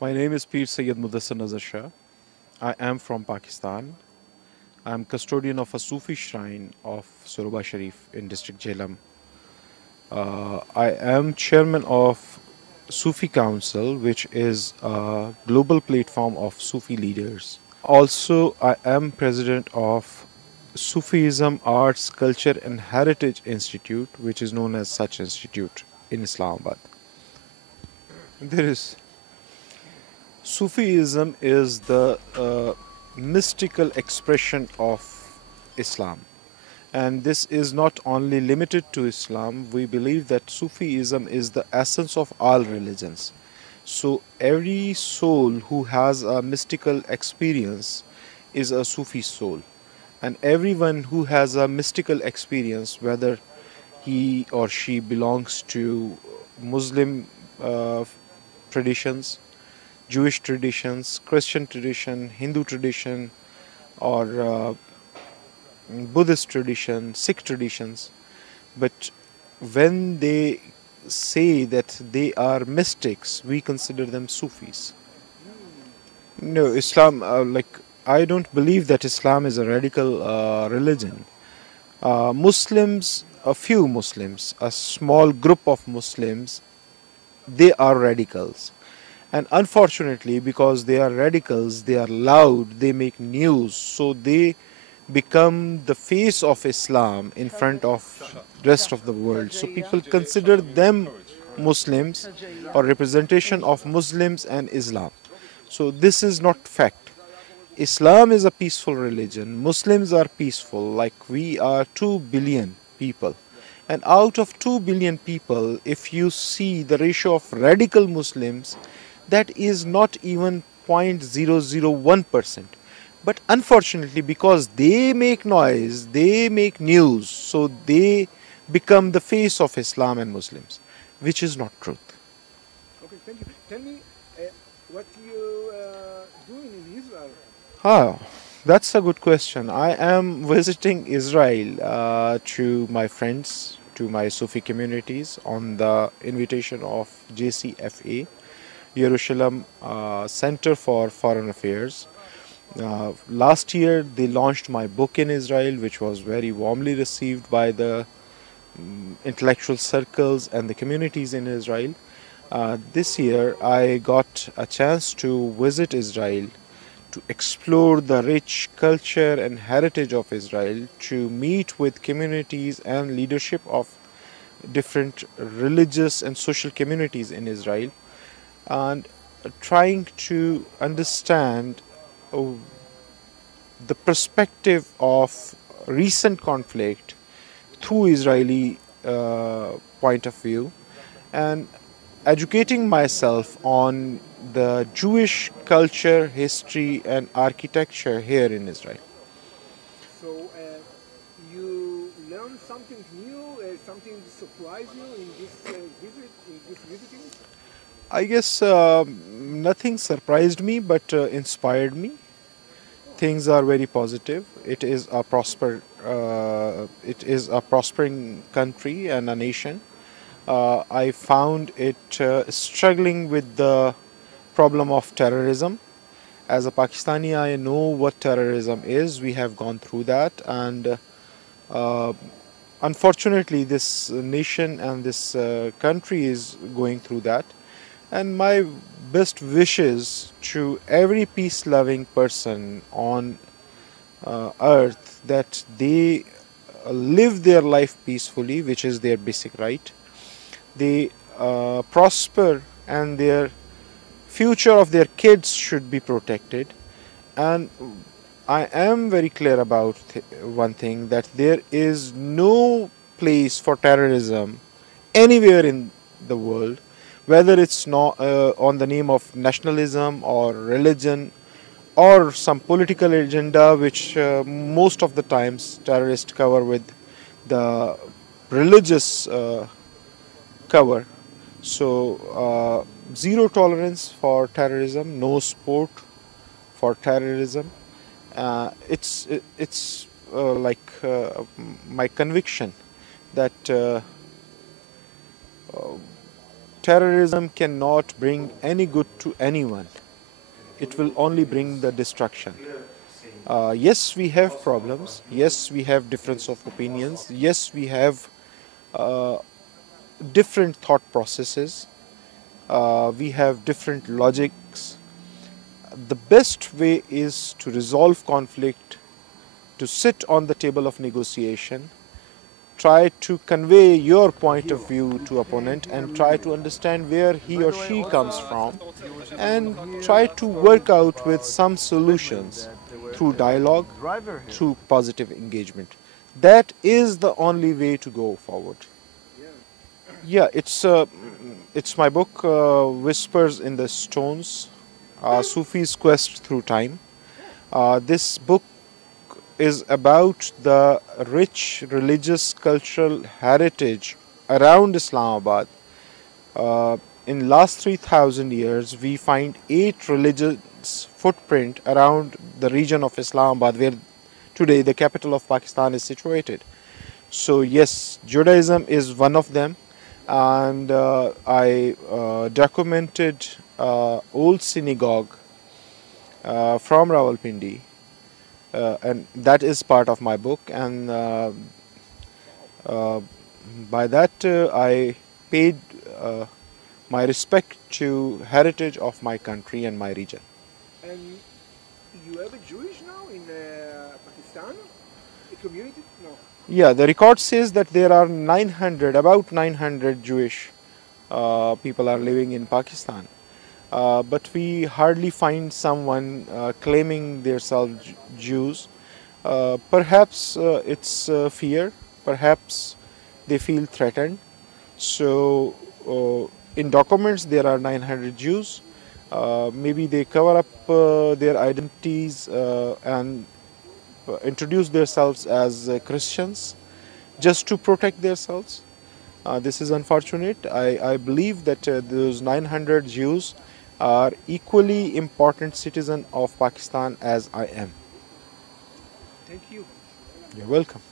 My name is Pir Sayyid Nazar. I am from Pakistan. I am custodian of a Sufi shrine of Suruba Sharif in district Jhelum. I am chairman of Sufi Council, which is a global platform of Sufi leaders. Also, I am president of Sufism Arts, Culture and Heritage Institute, which is known as such institute in Islamabad. There is Sufism is the mystical expression of Islam. And this is not only limited to Islam. We believe that Sufism is the essence of all religions. So every soul who has a mystical experience is a Sufi soul. And everyone who has a mystical experience, whether he or she belongs to Muslim traditions, Jewish traditions, Christian tradition, Hindu tradition, or Buddhist tradition, Sikh traditions, but when they say that they are mystics, we consider them Sufis. No, Islam, I don't believe that Islam is a radical religion. Muslims, a few Muslims, a small group of Muslims, they are radicals. And unfortunately, because they are radicals, they are loud, they make news, so they become the face of Islam in front of rest of the world. So people consider them Muslims or representation of Muslims and Islam. So this is not fact. Islam is a peaceful religion. Muslims are peaceful, like we are 2 billion people. And out of 2 billion people, if you see the ratio of radical Muslims, that is not even 0.001%. But unfortunately, because they make noise, they make news, so they become the face of Islam and Muslims, which is not truth. Okay, thank you. Tell me what you doing in Israel. That's a good question. I am visiting Israel to my friends, to my Sufi communities on the invitation of JCFA, Jerusalem Center for Foreign Affairs. Last year they launched my book in Israel, which was very warmly received by the intellectual circles and the communities in Israel. This year I got a chance to visit Israel to explore the rich culture and heritage of Israel, to meet with communities and leadership of different religious and social communities in Israel, and trying to understand the perspective of recent conflict through Israeli point of view, and educating myself on the Jewish culture, history and architecture here in Israel. So you learned something new, something surprised you in this visit, in this visiting? I guess nothing surprised me, but inspired me. Things are very positive. It is a prospering country and a nation. I found it struggling with the problem of terrorism. As a Pakistani, I know what terrorism is. We have gone through that, and unfortunately, this nation and this country is going through that. And my best wishes to every peace-loving person on earth that they live their life peacefully, which is their basic right. They prosper, and their future of their kids should be protected. And I am very clear about one thing, that there is no place for terrorism anywhere in the world, whether it's not on the name of nationalism or religion or some political agenda, which most of the times terrorists cover with the religious cover. So zero tolerance for terrorism, no support for terrorism. It's my conviction that terrorism cannot bring any good to anyone. It will only bring the destruction. Yes, we have problems. Yes, we have difference of opinions. Yes, we have different thought processes. We have different logics. The best way is to resolve conflict, to sit on the table of negotiation, try to convey your point of view to opponent and try to understand where he or she comes from and try to work out with some solutions through dialogue, through positive engagement. That is the only way to go forward. Yeah, it's my book, Whispers in the Stones, Sufi's Quest Through Time. This book is about the rich religious cultural heritage around Islamabad. In last 3,000 years, we find 8 religious footprint around the region of Islamabad, where today the capital of Pakistan is situated. So yes, Judaism is one of them, and I documented old synagogue from Rawalpindi. And that is part of my book, and by that I paid my respect to heritage of my country and my region. And you have a Jewish now in Pakistan? A community? No. Yeah, the record says that there are 900, about 900 Jewish people are living in Pakistan. But we hardly find someone claiming themselves Jews. Perhaps it's fear, perhaps they feel threatened. So in documents there are 900 Jews. Maybe they cover up their identities and introduce themselves as Christians just to protect themselves. This is unfortunate. I believe that those 900 Jews are equally important citizens of Pakistan as I am. Thank you. You're welcome.